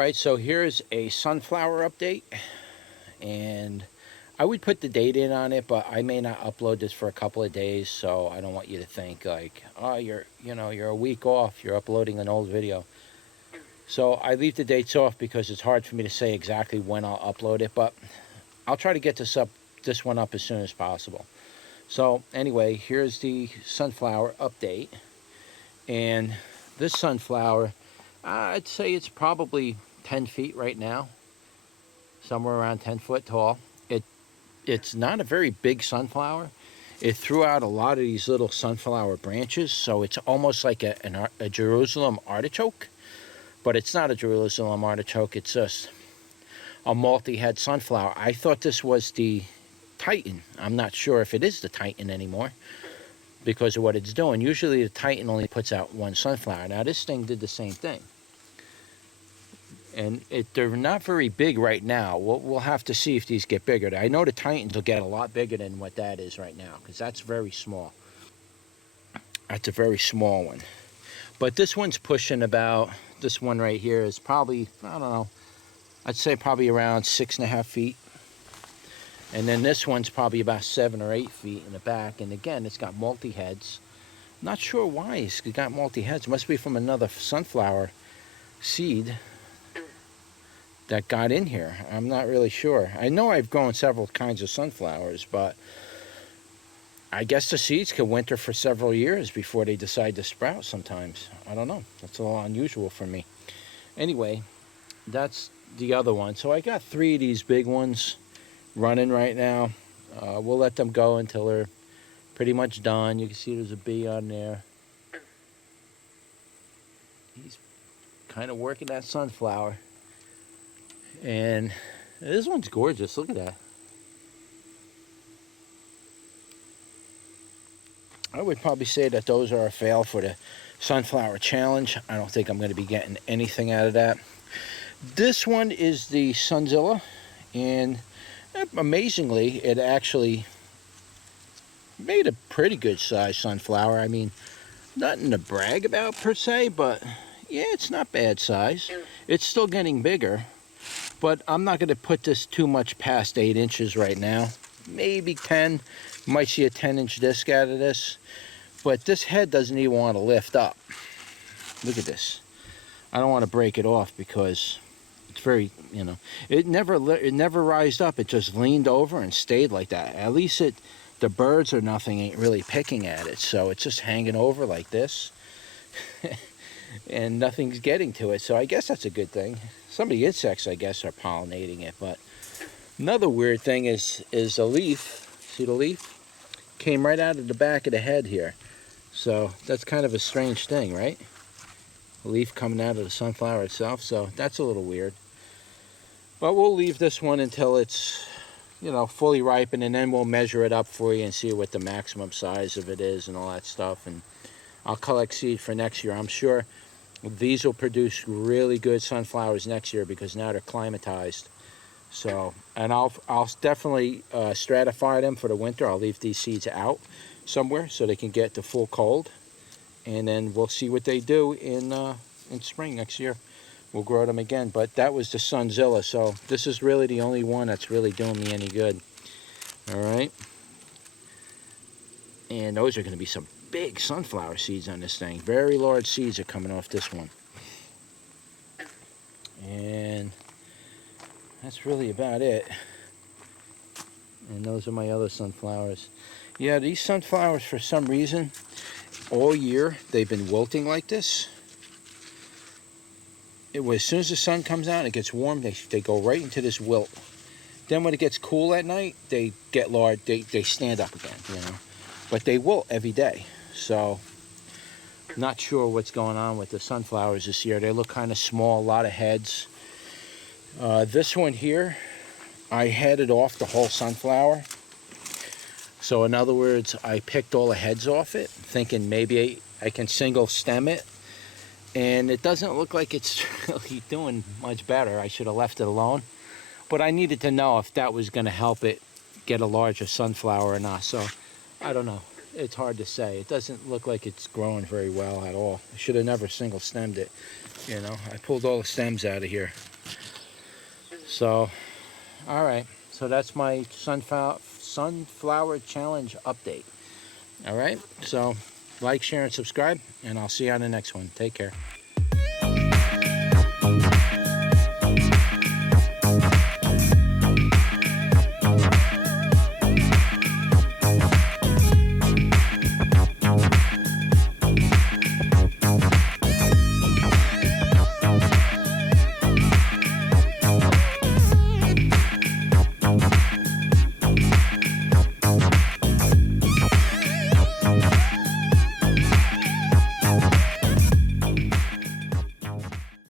Alright, so here's a sunflower update, and I would put the date in on it, but I may not upload this for a couple of days, so I don't want you to think like, oh, you're a week off, you're uploading an old video. So I leave the dates off because it's hard for me to say exactly when I'll upload it, but I'll try to get this one up as soon as possible. So anyway, here's the sunflower update, and this sunflower, I'd say it's probably 10 feet right now, somewhere around 10 foot tall. It's not a very big sunflower. It threw out a lot of these little sunflower branches, so it's almost like a Jerusalem artichoke, but it's not a Jerusalem artichoke. It's just a multi-head sunflower. I thought this was the Titan. I'm not sure if it is the Titan anymore because of what it's doing. Usually the Titan only puts out one sunflower. Now this thing did the same thing. And they're not very big right now. We'll have to see if these get bigger. I know the Titans will get a lot bigger than what that is right now, because that's very small. That's a very small one. But this one's pushing about, this one right here is probably, I don't know, I'd say probably around 6.5 feet. And then this one's probably about 7 or 8 feet in the back. And again, it's got multi-heads. Not sure why it's got multi-heads. Must be from another sunflower seed that got in here. I'm not really sure. I know I've grown several kinds of sunflowers, but I guess the seeds can winter for several years before they decide to sprout sometimes. I don't know. That's a little unusual for me. Anyway, that's the other one. So I got 3 of these big ones running right now. We'll let them go until they're pretty much done. You can see there's a bee on there. He's kind of working that sunflower. And this one's gorgeous. Look at that. I would probably say that those are a fail for the sunflower challenge. I don't think I'm going to be getting anything out of that. This one is the Sunzilla, and amazingly, it actually made a pretty good size sunflower. I mean, nothing to brag about per se, but yeah, it's not bad size. It's still getting bigger. But I'm not going to put this too much past 8 inches right now. Maybe 10. Might see a 10-inch disc out of this. But this head doesn't even want to lift up. Look at this. I don't want to break it off because it's very, it never rised up. It just leaned over and stayed like that. At least the birds or nothing ain't really picking at it. So it's just hanging over like this. And nothing's getting to it, so I guess that's a good thing. Some of the insects, I guess, are pollinating it, but another weird thing is a leaf. See the leaf? Came right out of the back of the head here. So that's kind of a strange thing, right? A leaf coming out of the sunflower itself, so that's a little weird. But we'll leave this one until it's, fully ripened, and then we'll measure it up for you and see what the maximum size of it is and all that stuff. And I'll collect seed for next year. I'm sure these will produce really good sunflowers next year because now they're climatized. So, and I'll definitely stratify them for the winter. I'll leave these seeds out somewhere so they can get the full cold, and then we'll see what they do in spring next year. We'll grow them again. But that was the Sunzilla, so this is really the only one that's really doing me any good. All right, and those are going to be some big sunflower seeds on this thing. Very large seeds are coming off this one. And that's really about it. And those are my other sunflowers. Yeah, these sunflowers, for some reason, all year they've been wilting like this. As soon as the sun comes out and it gets warm, they go right into this wilt. Then when it gets cool at night, they get large. They stand up again, But they wilt every day. So, not sure what's going on with the sunflowers this year. They look kind of small, a lot of heads. This one here, I headed off the whole sunflower. So in other words, I picked all the heads off it, thinking maybe I can single stem it. And it doesn't look like it's really doing much better. I should have left it alone. But I needed to know if that was going to help it get a larger sunflower or not. So, I don't know. It's hard to say. It doesn't look like it's growing very well at all. I should have never single stemmed it. I pulled all the stems out of here. So, all right. So that's my sunflower challenge update. All right. So, like, share, and subscribe, and I'll see you on the next one. Take care.